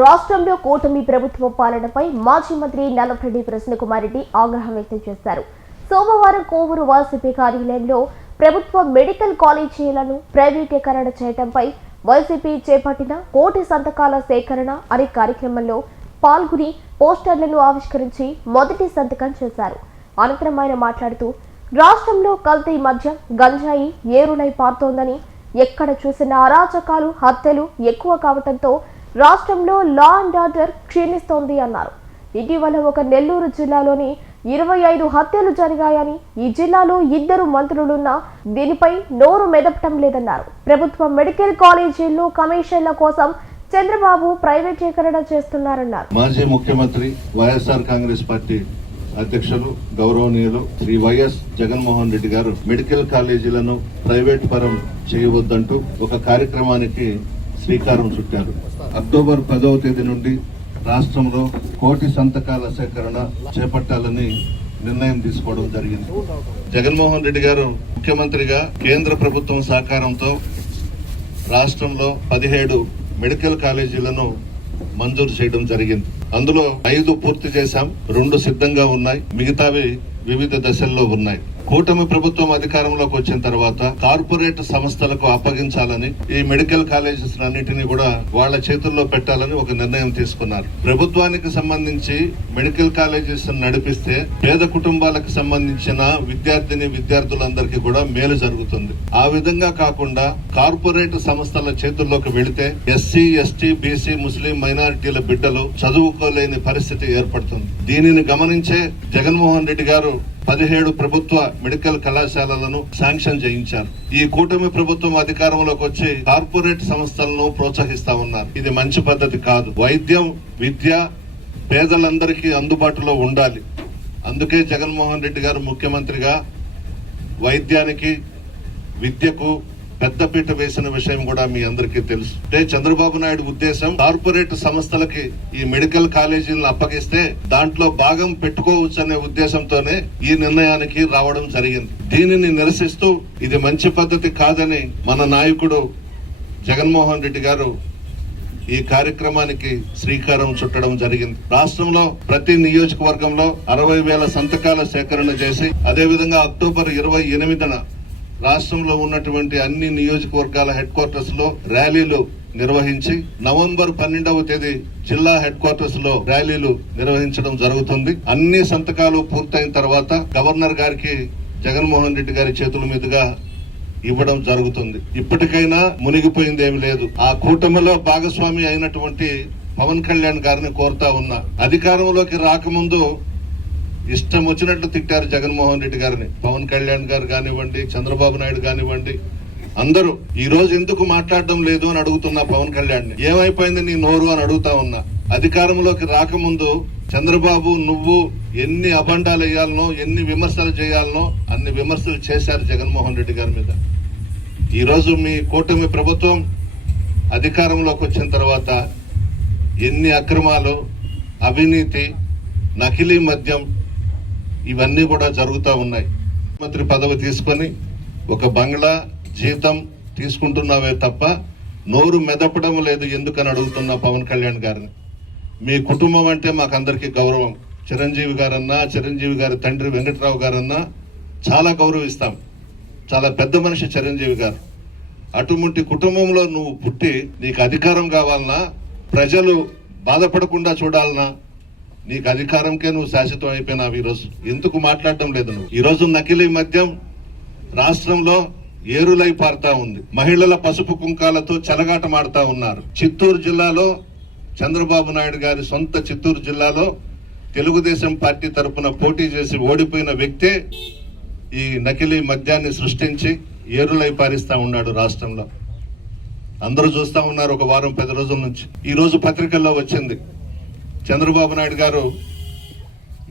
రాష్ట్రంలో కూటమి ప్రభుత్వ పాలనపై మాజీ మంత్రి నల్లరెడ్డి ప్రసన్నకుమార్ రెడ్డి ఆగ్రహం వ్యక్తం చేశారు. సోమవారం కోవూరు వైసీపీ కార్యాలయంలో ప్రభుత్వ మెడికల్ కాలేజీలను ప్రైవేటీకరణ చేయడంపై వైసీపీ చేపట్టిన కోటి సంతకాల సేకరణ అనే కార్యక్రమంలో పాల్గొని పోస్టర్లను ఆవిష్కరించి మొదటి సంతకం చేశారు. అనంతరం ఆయన మాట్లాడుతూ రాష్ట్రంలో కల్తీ మధ్య గంజాయి ఏరులై పారుతోందని ఎక్కడ చూసిన అరాచకాలు హత్యలు ఎక్కువ కావడంతో రాష్ట్రంలో లా అండ్ ఆర్డర్ క్షీణిస్తోంది అన్నారు. ఇటీవల ఒక నెల్లూరు జిల్లాలోని ఇరవై ఐదు హత్యలు జరిగాయని ఈ జిల్లాలో ఇద్దరు మంత్రులున్నా దీనిపై నోరు మెదపటం లేదన్నారు. ప్రభుత్వ మెడికల్ కాలేజీల్లో కమిషన్ల కోసం చంద్రబాబు ప్రైవేటీకరణ చేస్తున్నారన్నారు. మాజీ ముఖ్యమంత్రి వైఎస్ఆర్ కాంగ్రెస్ పార్టీ అధ్యక్షులు గౌరవనీయులు శ్రీ వైఎస్ జగన్మోహన్ రెడ్డి గారు మెడికల్ కాలేజీలను ప్రైవేట్ పరం చేయవద్దంటూ ఒక కార్యక్రమానికి శ్రీకారం చుట్టారు. అక్టోబర్ పదవ తేదీ నుండి రాష్ట్రంలో కోటి సంతకాల సేకరణ చేపట్టాలని నిర్ణయం తీసుకోవడం జరిగింది. జగన్మోహన్ రెడ్డి గారు ముఖ్యమంత్రిగా కేంద్ర ప్రభుత్వం సహకారంతో రాష్ట్రంలో పదిహేడు మెడికల్ కాలేజీలను మంజూరు చేయడం జరిగింది. అందులో ఐదు పూర్తి చేశాం రెండు సిద్ధంగా ఉన్నాయి మిగతావి వివిధ దశల్లో ఉన్నాయి. కూటమి ప్రభుత్వం అధికారంలోకి వచ్చిన తర్వాత కార్పొరేట్ సంస్థలకు అప్పగించాలని ఈ మెడికల్ కాలేజెస్ అన్నిటిని కూడా వాళ్ళ చేతుల్లో పెట్టాలని ఒక నిర్ణయం తీసుకున్నారు. ప్రభుత్వానికి సంబంధించి మెడికల్ కాలేజెస్ నడిపిస్తే పేద కుటుంబాలకు సంబంధించిన విద్యార్థిని విద్యార్థులందరికీ కూడా మేలు జరుగుతుంది. ఆ విధంగా కాకుండా కార్పొరేట్ సంస్థల చేతుల్లోకి వెళితే ఎస్సీ ఎస్టీ బీసీ ముస్లిం మైనారిటీల బిడ్డలు చదువుకోలేని పరిస్థితి ఏర్పడుతుంది. దీనిని గమనించే జగన్మోహన్ రెడ్డి గారు పదిహేడు ప్రభుత్వ మెడికల్ కళాశాలలను శాంక్షన్ చేయించారు. ఈ కూటమి ప్రభుత్వం అధికారంలోకి వచ్చి కార్పొరేట్ సంస్థలను ప్రోత్సహిస్తా ఉన్నారు. ఇది మంచి పద్ధతి కాదు. వైద్యం విద్య పేదలందరికీ అందుబాటులో ఉండాలి. అందుకే జగన్మోహన్ రెడ్డి గారు ముఖ్యమంత్రిగా వైద్యానికి విద్యకు పెద్దపీట వేసిన విషయం కూడా మీ అందరికీ తెలుసు. అంటే చంద్రబాబు నాయుడు ఉద్దేశం కార్పొరేట్ సంస్థలకి ఈ మెడికల్ కాలేజీలను అప్పగిస్తే దాంట్లో భాగం పెట్టుకోవచ్చు అనే ఉద్దేశంతోనే ఈ నిర్ణయానికి రావడం జరిగింది. దీనిని నిరసిస్తూ ఇది మంచి పద్ధతి కాదని మన నాయకుడు జగన్మోహన్ రెడ్డి గారు ఈ కార్యక్రమానికి శ్రీకారం చుట్టడం జరిగింది. రాష్ట్రంలో ప్రతి నియోజకవర్గంలో అరవై వేల సంతకాల సేకరణ చేసి అదేవిధంగా అక్టోబర్ ఇరవై ఎనిమిదిన రాష్ట్రంలో ఉన్నటువంటి అన్ని నియోజకవర్గాల హెడ్ క్వార్టర్స్లో ర్యాలీలు నిర్వహించి నవంబర్ పన్నెండవ తేదీ జిల్లా హెడ్ క్వార్టర్స్లో ర్యాలీలు నిర్వహించడం జరుగుతుంది. అన్ని సంతకాలు పూర్తయిన తర్వాత గవర్నర్ గారికి జగన్మోహన్ రెడ్డి గారి చేతుల మీదుగా ఇవ్వడం జరుగుతుంది. ఇప్పటికైనా మునిగిపోయింది ఏమి లేదు. ఆ కూటమిలో భాగస్వామి అయినటువంటి పవన్ కళ్యాణ్ గారిని కోరుతా ఉన్నా. అధికారంలోకి రాకముందు ఇష్టం వచ్చినట్లు తిట్టారు జగన్మోహన్ రెడ్డి గారిని. పవన్ కళ్యాణ్ గారు కానివ్వండి చంద్రబాబు నాయుడు కానివ్వండి. అందరూ ఈ రోజు ఎందుకు మాట్లాడడం లేదు? అని అడుగుతున్నా పవన్ కళ్యాణ్ని ఏమైపోయింది నీ నోరు? అని అడుగుతా ఉన్నా. అధికారంలోకి రాకముందు చంద్రబాబు నువ్వు ఎన్ని అబండాలు వేయాలనో ఎన్ని విమర్శలు చేయాలనో అన్ని విమర్శలు చేశారు జగన్మోహన్ రెడ్డి గారి మీద. ఈరోజు మీ కూటమి ప్రభుత్వం అధికారంలోకి వచ్చిన తర్వాత ఎన్ని అక్రమాలు అవినీతి నకిలీ మద్యం ఇవన్నీ కూడా జరుగుతూ ఉన్నాయి. మంత్రి పదవి తీసుకొని ఒక బంగ్లా జీతం తీసుకుంటున్నావే తప్ప నోరు మెదపడం లేదు ఎందుకని అడుగుతున్నా పవన్ కళ్యాణ్ గారిని. మీ కుటుంబం అంటే మాకందరికీ గౌరవం. చిరంజీవి గారన్నా చిరంజీవి గారి తండ్రి వెంకట్రావు గారన్నా చాలా గౌరవిస్తాం. చాలా పెద్ద మనిషి చిరంజీవి గారు. అటువంటి కుటుంబంలో నువ్వు పుట్టి నీకు అధికారం కావాలన్నా ప్రజలు బాధపడకుండా చూడాలన్నా నీకు అధికారంకే నువ్వు శాశ్వతం అయిపోయినావు ఈరోజు ఎందుకు మాట్లాడడం లేదు నువ్వు? ఈరోజు నకిలీ మద్యం రాష్ట్రంలో ఏరులై పారుతా ఉంది. మహిళల పసుపు కుంకాలతో చెలగాటమాడుతా ఉన్నారు. చిత్తూరు జిల్లాలో చంద్రబాబు నాయుడు గారి సొంత చిత్తూరు జిల్లాలో తెలుగుదేశం పార్టీ తరపున పోటీ చేసి ఓడిపోయిన వ్యక్తే ఈ నకిలీ మద్యాన్ని సృష్టించి ఏరులై పారిస్తా ఉన్నాడు రాష్ట్రంలో. అందరూ చూస్తా ఉన్నారు ఒక వారం పది రోజుల నుంచి. ఈ రోజు పత్రికల్లో వచ్చింది. చంద్రబాబు నాయుడు గారు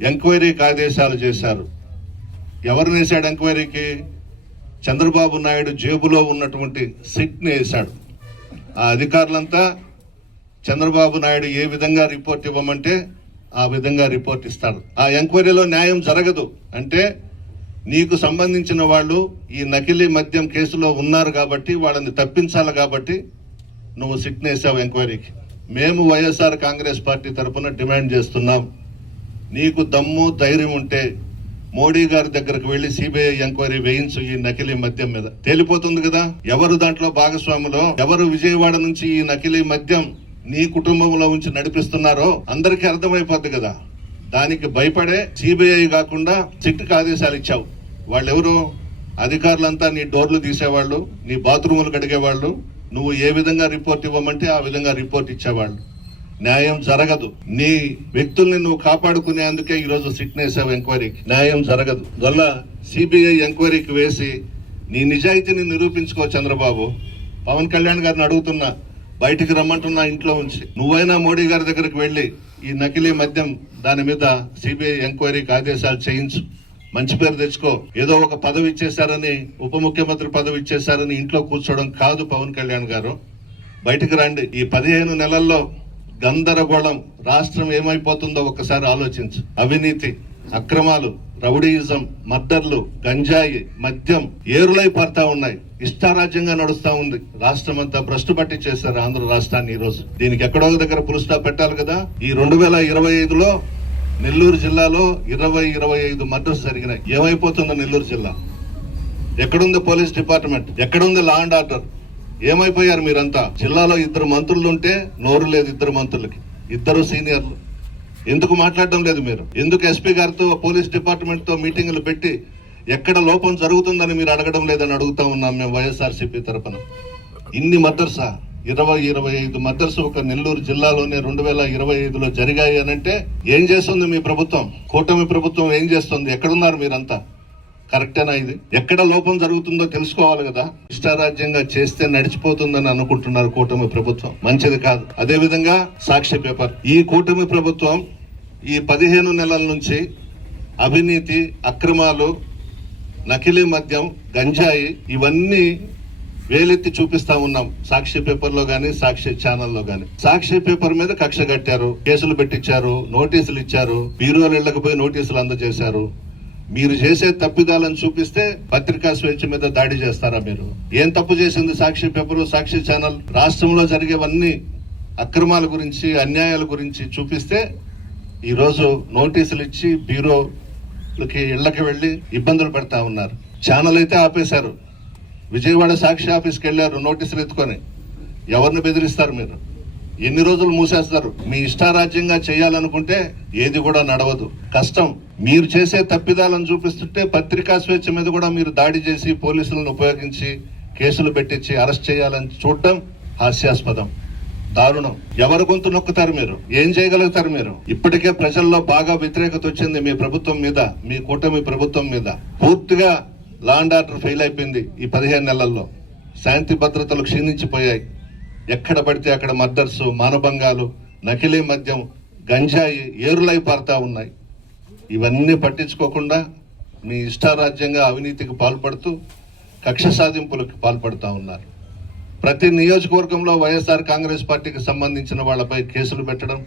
ఎంక్వైరీకి ఆదేశాలు చేశారు. ఎవరిని వేశాడు ఎంక్వైరీకి? చంద్రబాబు నాయుడు జేబులో ఉన్నటువంటి సిట్ని వేశాడు. ఆ అధికారులంతా చంద్రబాబు నాయుడు ఏ విధంగా రిపోర్ట్ ఇవ్వమంటే ఆ విధంగా రిపోర్ట్ ఇస్తాడు. ఆ ఎంక్వైరీలో న్యాయం జరగదు. అంటే నీకు సంబంధించిన వాళ్ళు ఈ నకిలీ మద్యం కేసులో ఉన్నారు కాబట్టి వాళ్ళని తప్పించాలి కాబట్టి నువ్వు సిట్ని వేసావు ఎంక్వైరీకి. మేము వైఎస్ఆర్ కాంగ్రెస్ పార్టీ తరఫున డిమాండ్ చేస్తున్నాం. నీకు దమ్ము ధైర్యం ఉంటే మోడీ గారి దగ్గరకు వెళ్ళి సిబిఐ ఎంక్వైరీ వేయించు ఈ నకిలీ మద్యం మీద. తేలిపోతుంది కదా? ఎవరు దాంట్లో భాగస్వాములో ఎవరు విజయవాడ నుంచి ఈ నకిలీ మద్యం నీ కుటుంబంలో ఉంచి నడిపిస్తున్నారో అందరికీ అర్థమైపోద్ది కదా. దానికి భయపడే సిబిఐ కాకుండా సిట్కి ఆదేశాలు ఇచ్చావు. వాళ్ళెవరు? అధికారులంతా నీ డోర్లు తీసేవాళ్ళు నీ బాత్రూములు కడిగేవాళ్ళు నువ్వు ఏ విధంగా రిపోర్ట్ ఇవ్వమంటే ఆ విధంగా రిపోర్ట్ ఇచ్చేవాళ్ళు. న్యాయం జరగదు. నీ వ్యక్తుల్ని నువ్వు కాపాడుకునేందుకే ఈరోజు సిట్ వేసావు ఎంక్వైరీకి న్యాయం జరగదు. వల్ల సిబిఐ ఎంక్వైరీకి వేసి నీ నిజాయితీని నిరూపించుకో చంద్రబాబు. పవన్ కళ్యాణ్ గారిని అడుగుతున్నా బయటికి రమ్మంటున్నా ఇంట్లో ఉంచి. నువ్వైనా మోడీ గారి దగ్గరికి వెళ్ళి ఈ నకిలీ మద్యం దాని మీద సిబిఐ ఎంక్వైరీకి ఆదేశాలు చేయించు. మంచి పేరు తెచ్చుకో. ఏదో ఒక పదవి ఇచ్చేశారని ఉప ముఖ్యమంత్రి పదవి ఇచ్చేశారని ఇంట్లో కూర్చోవడం కాదు పవన్ కళ్యాణ్ గారు. బయటికి రండి. ఈ పదిహేను నెలల్లో గందరగోళం రాష్ట్రం ఏమైపోతుందో ఒకసారి ఆలోచించు. అవినీతి అక్రమాలు రౌడీయిజం మద్దర్లు గంజాయి మద్యం ఏరులై పడతా ఉన్నాయి. ఇష్టారాజ్యంగా నడుస్తా ఉంది. రాష్ట్రం అంతా భ్రష్టు పట్టించేశారు ఆంధ్ర రాష్ట్రాన్ని ఈ రోజు దీనికి ఎక్కడో ఒక దగ్గర పులుస్టా పెట్టాలి కదా? ఈ రెండు వేల ఇరవై ఐదులో నెల్లూరు జిల్లాలో ఇరవై ఇరవై ఐదు మర్డర్స్ జరిగినాయి. ఏమైపోతుందో నెల్లూరు జిల్లా? ఎక్కడుంది పోలీస్ డిపార్ట్మెంట్? ఎక్కడుంది లా అండ్ ఆర్డర్ ఏమైపోయారు మీరంతా? జిల్లాలో ఇద్దరు మంత్రులు ఉంటే నోరు లేదు ఇద్దరు మంత్రులకి. ఇద్దరు సీనియర్లు. ఎందుకు మాట్లాడడం లేదు మీరు? ఎందుకు ఎస్పీ గారితో పోలీస్ డిపార్ట్మెంట్తో మీటింగులు పెట్టి ఎక్కడ లోపం జరుగుతుందని మీరు అడగడం లేదని అడుగుతా ఉన్నాం మేము వైఎస్ఆర్సీపీ తరపున. ఇన్ని మర్డర్సా? ఇరవై ఇరవై ఐదు మర్డర్స్ ఒక నెల్లూరు జిల్లాలోనే రెండు వేల ఇరవై ఐదులో జరిగాయి అని అంటే ఏం చేస్తుంది మీ ప్రభుత్వం? కూటమి ప్రభుత్వం ఏం చేస్తుంది? ఎక్కడున్నారు మీరంతా? కరెక్టేనా ఇది? ఎక్కడ లోపం జరుగుతుందో తెలుసుకోవాలి కదా. ఇష్టారాజ్యంగా చేస్తే నడిచిపోతుందని అనుకుంటున్నారు కూటమి ప్రభుత్వం. మంచిది కాదు. అదే విధంగా సాక్షి పేపర్. ఈ కూటమి ప్రభుత్వం ఈ పదిహేను నెలల నుంచి అవినీతి అక్రమాలు నకిలీ మద్యం గంజాయి ఇవన్నీ వేలెత్తి చూపిస్తా ఉన్నాం. సాక్షి పేపర్లో గానీ సాక్షి ఛానల్లో గానీ. సాక్షి పేపర్ మీద కక్ష కట్టారు. కేసులు పెట్టించారు. నోటీసులు ఇచ్చారు. బీరోలు వెళ్ళకపోయి నోటీసులు అందజేశారు. మీరు చేసే తప్పిదాలను చూపిస్తే పత్రికా స్వేచ్ఛ మీద దాడి చేస్తారా మీరు? ఏం తప్పు చేసింది సాక్షి పేపర్ సాక్షి ఛానల్? రాష్ట్రంలో జరిగేవన్నీ అక్రమాల గురించి అన్యాయాల గురించి చూపిస్తే ఈరోజు నోటీసులు ఇచ్చి బ్యూరోలకి ఇళ్ళకి వెళ్ళి ఇబ్బందులు పెడతా ఉన్నారు. ఛానల్ అయితే ఆపేశారు. విజయవాడ సాక్షి ఆఫీస్కి వెళ్ళారు నోటీసులు ఎత్తుకొని. ఎవరిని బెదిరిస్తారు మీరు? ఎన్ని రోజులు మూసేస్తారు? మీ ఇష్టారాజ్యంగా చేయాలనుకుంటే ఏది కూడా నడవదు. కష్టం. మీరు చేసే తప్పిదాలను చూపిస్తుంటే పత్రికా స్వేచ్ఛ మీద కూడా మీరు దాడి చేసి పోలీసులను ఉపయోగించి కేసులు పెట్టించి అరెస్ట్ చేయాలని చూడడం హాస్యాస్పదం. దారుణం. ఎవరి గొంతు నొక్కుతారు మీరు? ఏం చేయగలుగుతారు మీరు? ఇప్పటికే ప్రజల్లో బాగా వ్యతిరేకత వచ్చింది మీ ప్రభుత్వం మీద మీ కూటమి ప్రభుత్వం మీద. పూర్తిగా లా అండ్ ఆర్డర్ ఫెయిల్ అయిపోయింది ఈ పదిహేను నెలల్లో. శాంతి భద్రతలు క్షీణించిపోయాయి. ఎక్కడ పడితే అక్కడ మర్డర్స్ మానభంగాలు నకిలీ మద్యం గంజాయి ఏరులై పారుతా ఉన్నాయి. ఇవన్నీ పట్టించుకోకుండా మీ ఇష్టారాజ్యంగా అవినీతికి పాల్పడుతూ కక్ష సాధింపులకు పాల్పడుతూ ఉన్నారు. ప్రతి నియోజకవర్గంలో వైఎస్ఆర్ కాంగ్రెస్ పార్టీకి సంబంధించిన వాళ్ళపై కేసులు పెట్టడం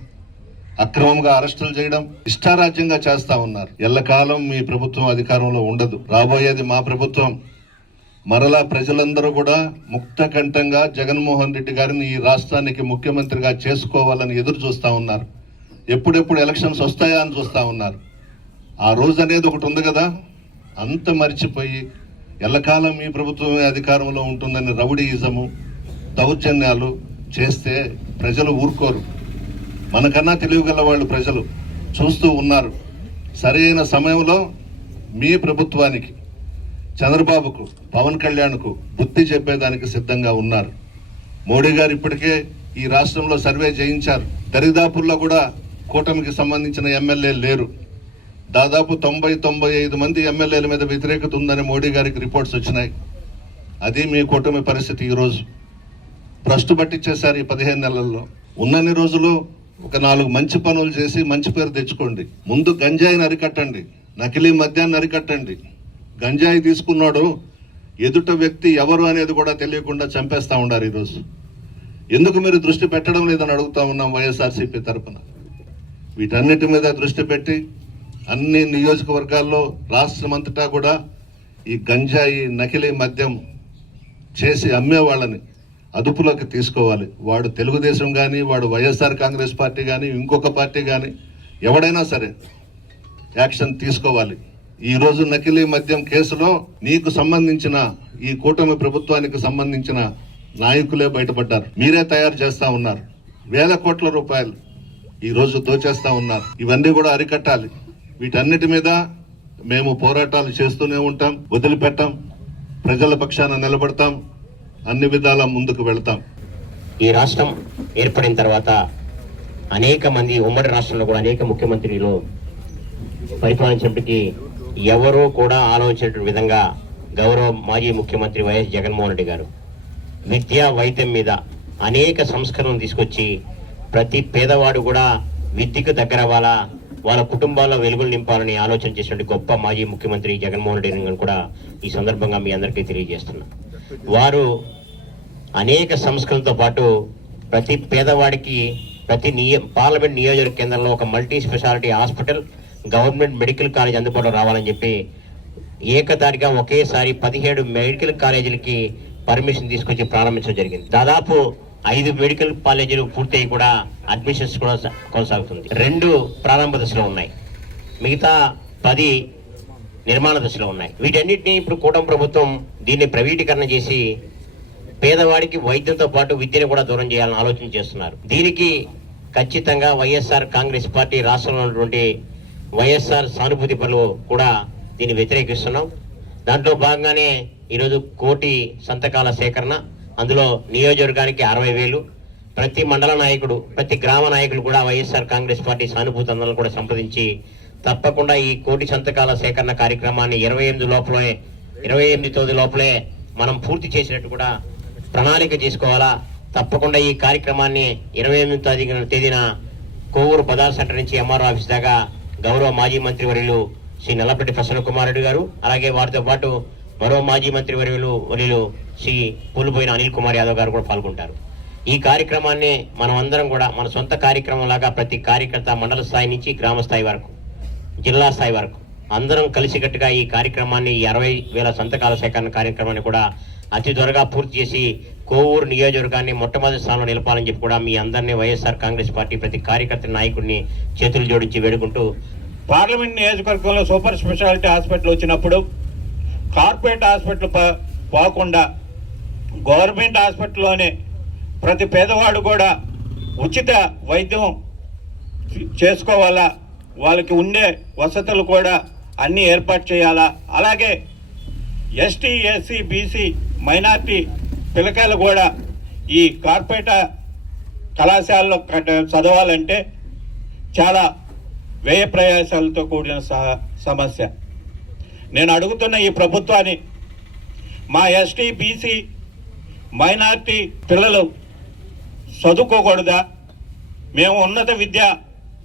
అక్రమంగా అరెస్టులు చేయడం ఇష్టారాజ్యంగా చేస్తా ఉన్నారు. ఎల్లకాలం మీ ప్రభుత్వం అధికారంలో ఉండదు. రాబోయేది మా ప్రభుత్వం. మరలా ప్రజలందరూ కూడా ముక్త కంఠంగా జగన్మోహన్ రెడ్డి గారిని ఈ రాష్ట్రానికి ముఖ్యమంత్రిగా చేసుకోవాలని ఎదురు చూస్తూ ఉన్నారు. ఎప్పుడెప్పుడు ఎలక్షన్స్ వస్తాయా అని చూస్తూ ఉన్నారు. ఆ రోజు అనేది ఒకటి ఉంది కదా. అంత మరిచిపోయి ఎల్లకాలం మీ ప్రభుత్వమే అధికారంలో ఉంటుందని రౌడీయిజము దౌర్జన్యాలు చేస్తే ప్రజలు ఊరుకోరు. మనకన్నా తెలివిగల వాళ్ళు ప్రజలు చూస్తూ ఉన్నారు. సరైన సమయంలో మీ ప్రభుత్వానికి చంద్రబాబుకు పవన్ కళ్యాణ్కు బుద్ధి చెప్పేదానికి సిద్ధంగా ఉన్నారు. మోడీ గారు ఇప్పటికే ఈ రాష్ట్రంలో సర్వే చేయించారు. దరిదాపుల్లో కూడా కూటమికి సంబంధించిన ఎమ్మెల్యేలు లేరు. దాదాపు తొంభై తొంభై ఐదు మంది ఎమ్మెల్యేల మీద వ్యతిరేకత ఉందని మోడీ గారికి రిపోర్ట్స్ వచ్చినాయి. అది మీ కూటమి పరిస్థితి ఈరోజు. భ్రష్టు పట్టించేశారు ఈ పదిహేను నెలల్లో. ఉన్నన్ని రోజులు ఒక నాలుగు మంచి పనులు చేసి మంచి పేరు తెచ్చుకోండి. ముందు గంజాయిని అరికట్టండి నకిలీ మద్యాన్ని అరికట్టండి గంజాయి తీసుకున్నాడు ఎదుట వ్యక్తి ఎవరు అనేది కూడా తెలియకుండా చంపేస్తా ఉండారు ఈరోజు. ఎందుకు మీరు దృష్టి పెట్టడం లేదని అడుగుతా ఉన్నాం వైఎస్ఆర్సీపీ తరఫున వీటన్నిటి మీద దృష్టి పెట్టి అన్ని నియోజకవర్గాల్లో రాష్ట్రమంతటా కూడా ఈ గంజాయి నకిలీ మద్యం చేసి అమ్మే వాళ్ళని అదుపులోకి తీసుకోవాలి. వాడు తెలుగుదేశం కానీ వాడు వైఎస్ఆర్ కాంగ్రెస్ పార్టీ కానీ ఇంకొక పార్టీ కానీ ఎవడైనా సరే యాక్షన్ తీసుకోవాలి. ఈరోజు నకిలీ మద్యం కేసులో నీకు సంబంధించిన ఈ కూటమి ప్రభుత్వానికి సంబంధించిన నాయకులే బయటపడ్డారు. మీరే తయారు చేస్తా ఉన్నారు. వేల కోట్ల రూపాయలు ఈరోజు రోజు దోచేస్తా ఉన్నారు. ఇవన్నీ కూడా అరికట్టాలి. వీటన్నిటి మీద మేము పోరాటాలు చేస్తూనే ఉంటాం వదిలిపెట్టాం ప్రజల పక్షాన నిలబడతాం. అన్ని విధాల ముందుకు వెళ్తాం. ఈ రాష్ట్రం ఏర్పడిన తర్వాత అనేక మంది ఉమ్మడి రాష్ట్రంలో కూడా అనేక ముఖ్యమంత్రులు పరిపాలించినప్పటికీ ఎవరూ కూడా ఆలోచించిన విధంగా గౌరవ మాజీ ముఖ్యమంత్రి వైఎస్ జగన్మోహన్ రెడ్డి గారు విద్య వైద్యం మీద అనేక సంస్కరణలు తీసుకొచ్చి ప్రతి పేదవాడు కూడా విద్యకు దగ్గర అవ్వాలా వాళ్ళ కుటుంబాల్లో వెలుగులు నింపాలని ఆలోచన చేసినటువంటి గొప్ప మాజీ ముఖ్యమంత్రి జగన్మోహన్ రెడ్డి గారిని కూడా ఈ సందర్భంగా మీ అందరికీ తెలియజేస్తున్నా. వారు అనేక సంస్కరణలతో పాటు ప్రతి పేదవాడికి ప్రతి నియ పార్లమెంట్ నియోజక కేంద్రంలో ఒక multi speciality hospital government medical college అందుబాటులో రావాలని చెప్పి ఏకదారిగా ఒకేసారి పదిహేడు మెడికల్ కాలేజీలకి పర్మిషన్ తీసుకొచ్చి ప్రారంభించడం జరిగింది. దాదాపు ఐదు మెడికల్ కాలేజీలు పూర్తయి కూడా అడ్మిషన్స్ కూడా కొనసాగుతుంది. రెండు ప్రారంభ దశలో ఉన్నాయి. మిగతా పది నిర్మాణ దశలో ఉన్నాయి. వీటన్నిటిని ఇప్పుడు కూటమి ప్రభుత్వం దీన్ని ప్రైవేటీకరణ చేసి పేదవాడికి వైద్యంతో పాటు విద్యను కూడా దూరం చేయాలని ఆలోచన చేస్తున్నారు. దీనికి ఖచ్చితంగా వైఎస్ఆర్ కాంగ్రెస్ పార్టీ రాష్ట్రంలో ఉన్నటువంటి వైఎస్ఆర్ సానుభూతి పనులు కూడా దీన్ని వ్యతిరేకిస్తున్నాం. దాంట్లో భాగంగానే ఈరోజు కోటి సంతకాల సేకరణ అందులో నియోజకవర్గానికి అరవై వేలు ప్రతి మండల నాయకుడు ప్రతి గ్రామ నాయకులు కూడా వైఎస్ఆర్ కాంగ్రెస్ పార్టీ సానుభూతి అందరూ కూడా సంప్రదించి తప్పకుండా ఈ కోటి సంతకాల సేకరణ కార్యక్రమాన్ని ఇరవై ఎనిమిది లోపలే ఇరవై ఎనిమిది తొమ్మిది లోపలే మనం పూర్తి చేసినట్టు కూడా ప్రణాళిక చేసుకోవాలా? తప్పకుండా ఈ కార్యక్రమాన్ని ఇరవై ఎనిమిది తేదీన కోవూరు పదార్ సెంటర్ నుంచి ఎంఆర్ఓ ఆఫీస్ దాకా గౌరవ మాజీ మంత్రి వర్యులు శ్రీ నల్లపల్లి ప్రసన్న కుమార్ రెడ్డి గారు అలాగే వారితో పాటు మరో మాజీ మంత్రి వర్యులు వర్యులు శ్రీ పూలుపోయిన అనిల్ కుమార్ యాదవ్ గారు కూడా పాల్గొంటారు. ఈ కార్యక్రమాన్ని మనం అందరం కూడా మన సొంత కార్యక్రమం లాగా ప్రతి కార్యకర్త మండల స్థాయి నుంచి గ్రామ స్థాయి వరకు జిల్లా స్థాయి వరకు అందరం కలిసికట్టుగా ఈ కార్యక్రమాన్ని ఈ అరవై వేల సంతకాల సేకరణ కార్యక్రమాన్ని కూడా అతి త్వరగా పూర్తి చేసి కోవూరు నియోజకవర్గాన్ని మొట్టమొదటి స్థానంలో నిలపాలని చెప్పి కూడా మీ అందరినీ వైఎస్ఆర్ కాంగ్రెస్ పార్టీ ప్రతి కార్యకర్త నాయకుడిని చేతులు జోడించి వేడుకుంటూ పార్లమెంట్ నియోజకవర్గంలో సూపర్ స్పెషాలిటీ హాస్పిటల్ వచ్చినప్పుడు కార్పొరేట్ హాస్పిటల్ పోకుండా గవర్నమెంట్ హాస్పిటల్లోనే ప్రతి పేదవాడు కూడా ఉచిత వైద్యం చేసుకోవాలా? వాళ్ళకి ఉండే వసతులు కూడా అన్నీ ఏర్పాటు చేయాలా? అలాగే ఎస్టీ ఎస్సీ బీసీ మైనార్టీ పిల్లకాయలు కూడా ఈ కార్పొరేట్ కళాశాలలో చదవాలంటే చాలా వ్యయ ప్రయాసాలతో కూడిన స- సమస్య. నేను అడుగుతున్న ఈ ప్రభుత్వాన్ని మా ఎస్టీ బీసీ మైనార్టీ పిల్లలు చదువుకోకూడదా? మేము ఉన్నత విద్య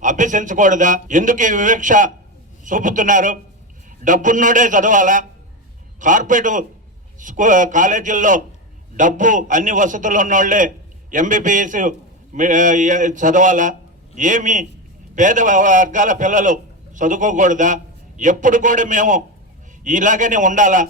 అభ్యసించకూడదా? ఎందుకు ఈ వివక్ష చూపుతున్నారు? డబ్బున్నోడే చదవాలా? కార్పొరేట్ కాలేజీల్లో డబ్బు అన్ని వసతులు ఉన్నోళ్ళే ఎంబీబీఎస్ చదవాలా? ఏమి పేద వర్గాల పిల్లలు చదువుకోకూడదా? ఎప్పుడు కూడా మేము ఇలాగనే ఉండాలా?